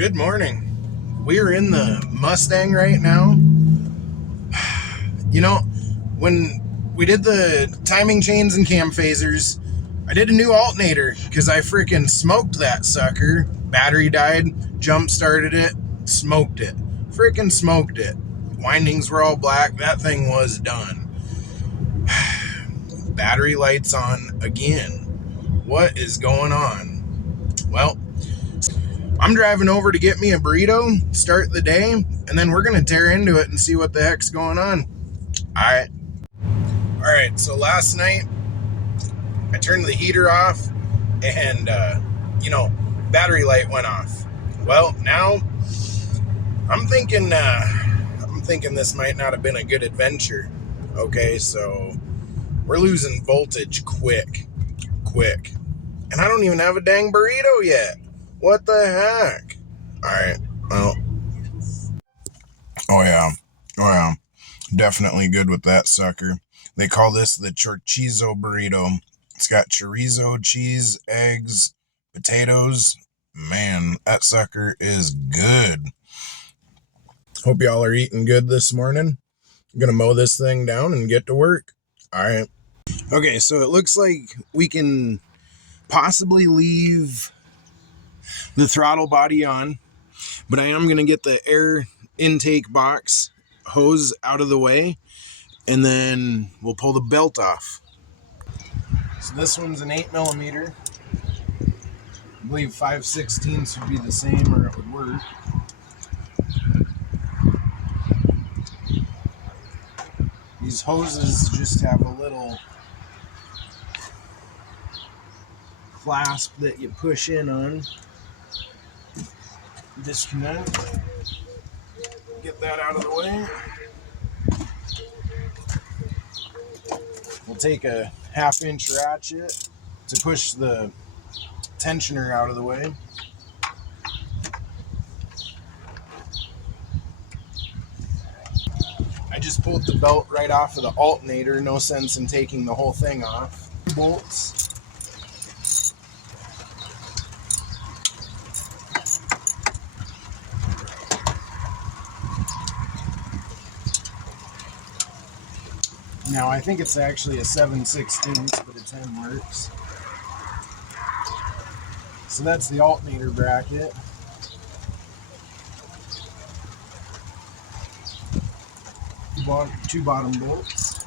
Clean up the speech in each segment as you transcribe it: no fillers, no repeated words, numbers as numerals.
Good morning. We're in the Mustang right now. You know, when we did the timing chains and cam phasers, I did a new alternator because I freaking smoked that sucker. Battery died, jump started it, smoked it. Freaking smoked it. Windings were all black. That thing was done. Battery lights on again. What is going on? Well, I'm driving over to get me a burrito, start the day, and then we're going to tear into it and see what the heck's going on. All right. So last night, I turned the heater off and, battery light went off. Well, now I'm thinking this might not have been a good adventure. Okay, so we're losing voltage quick. And I don't even have a dang burrito yet. What the heck? All right. Well. Oh yeah. Definitely good with that sucker. They call this the chorizo burrito. It's got chorizo, cheese, eggs, potatoes. Man, that sucker is good. Hope y'all are eating good this morning. I'm gonna mow this thing down and get to work. All right. Okay, so it looks like we can possibly leave the throttle body on, but I am gonna get the air intake box hose out of the way, and then we'll pull the belt off. So this one's an 8mm. I believe 5/16 would be the same, or it would work. These hoses just have a little clasp that you push in on. Disconnect. Get that out of the way. We'll take a 1/2-inch ratchet to push the tensioner out of the way. I just pulled the belt right off of the alternator. No sense in taking the whole thing off. Bolts. Now I think it's actually a 7/16, but a 10 works. So that's the alternator bracket. Two bottom bolts.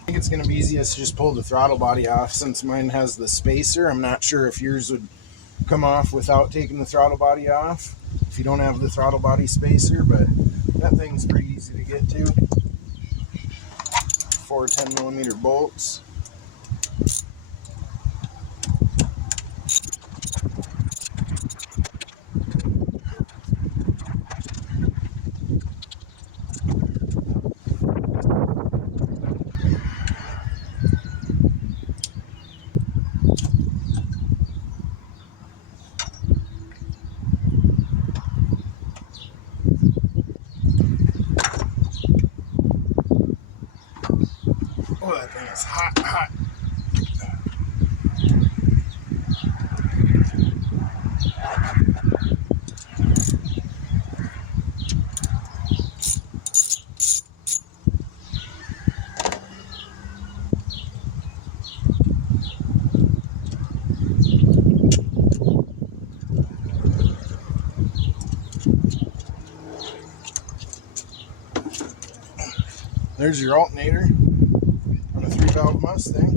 I think it's going to be easiest to just pull the throttle body off since mine has the spacer. I'm not sure if yours would come off without taking the throttle body off if you don't have the throttle body spacer, but that thing's pretty easy to get to. 4 10mm bolts. Oh, that thing is hot. There's your alternator on a 3-valve Mustang.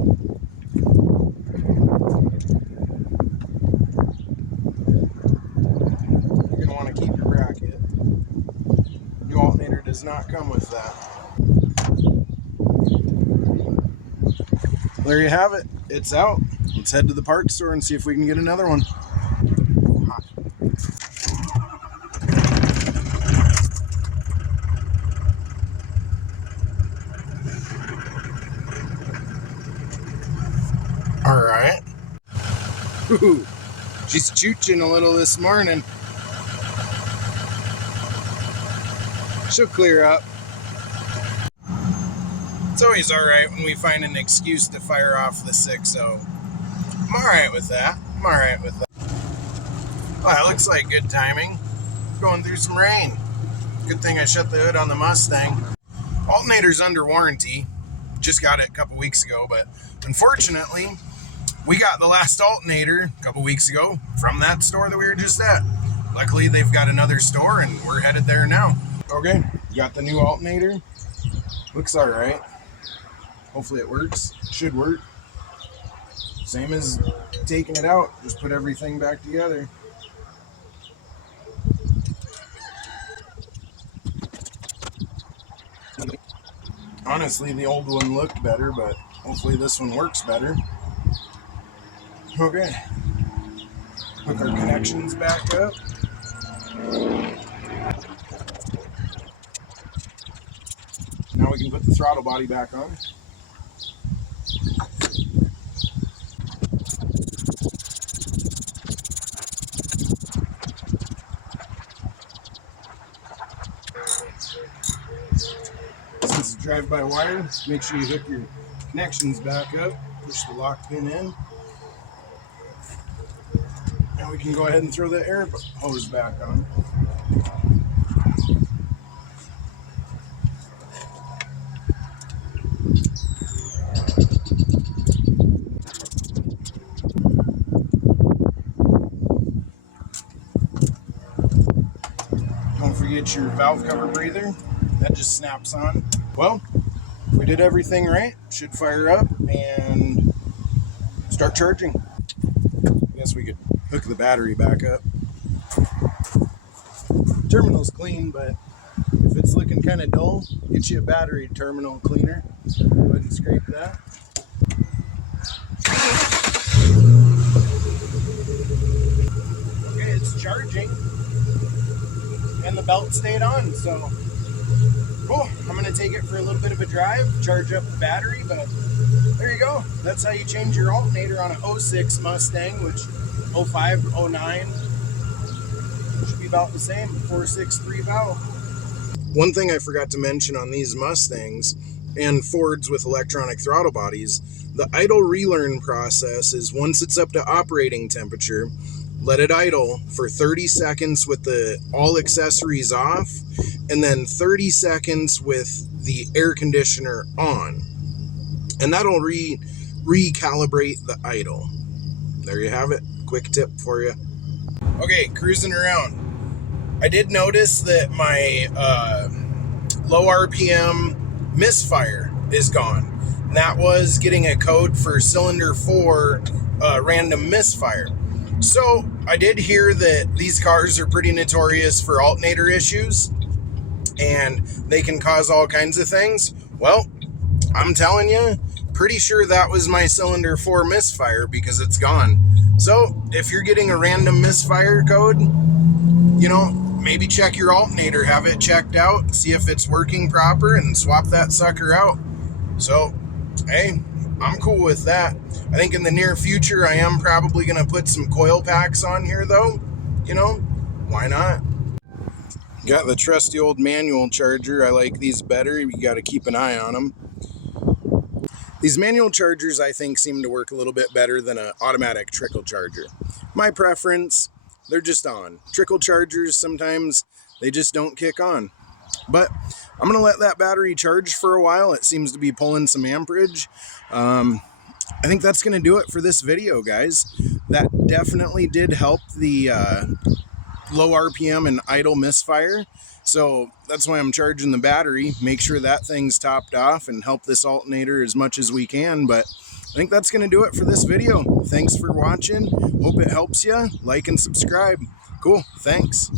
You're going to want to keep your bracket. New alternator does not come with that. There you have it. It's out. Let's head to the parts store and see if we can get another one. Hot. All right. She's chooching a little this morning. She'll clear up. It's always alright when we find an excuse to fire off the 6.0. I'm alright with that. Well, it looks like good timing. Going through some rain. Good thing I shut the hood on the Mustang. Alternator's under warranty. Just got it a couple weeks ago, but unfortunately, we got the last alternator a couple weeks ago from that store that we were just at. Luckily, they've got another store, and we're headed there now. Okay, got the new alternator. Looks all right. Hopefully it works. Should work. Same as taking it out. Just put everything back together. Honestly, the old one looked better, but hopefully this one works better. Okay. Hook our connections back up. Now we can put the throttle body back on. Since it's drive-by wire, make sure you hook your connections back up. Push the lock pin in. Now we can go ahead and throw the air hose back on. Don't forget your valve cover breather. That just snaps on. Well, if we did everything right, should fire up and start charging. I guess we could hook the battery back up. Terminal's clean, but if it's looking kind of dull, get you a battery terminal cleaner. Go ahead and scrape that. Okay, it's charging. And the belt stayed on, so cool. I'm going to take it for a little bit of a drive, charge up the battery, but there you go. That's how you change your alternator on an 06 Mustang, which 05, 09 should be about the same, 4.63 valve. One thing I forgot to mention on these Mustangs and Fords with electronic throttle bodies, the idle relearn process is once it's up to operating temperature, let it idle for 30 seconds with all accessories off, and then 30 seconds with the air conditioner on. And that'll recalibrate the idle. There you have it. Quick tip for you. Okay, cruising around. I did notice that my low RPM misfire is gone. And that was getting a code for cylinder 4 random misfire. So I did hear that these cars are pretty notorious for alternator issues and they can cause all kinds of things. Well, I'm telling you, pretty sure that was my cylinder 4 misfire because it's gone. So if you're getting a random misfire code, you know, maybe check your alternator, have it checked out, see if it's working proper, and swap that sucker out. So, hey, I'm cool with that. I think in the near future, I am probably going to put some coil packs on here, though. You know, why not? Got the trusty old manual charger. I like these better. You got to keep an eye on them. These manual chargers, I think, seem to work a little bit better than an automatic trickle charger. My preference, they're just on. Trickle chargers, sometimes they just don't kick on. But I'm going to let that battery charge for a while. It seems to be pulling some amperage. I think that's going to do it for this video, guys. That definitely did help the low RPM and idle misfire. So that's why I'm charging the battery. Make sure that thing's topped off and help this alternator as much as we can. But I think that's going to do it for this video. Thanks for watching. Hope it helps you. Like and subscribe. Cool. Thanks.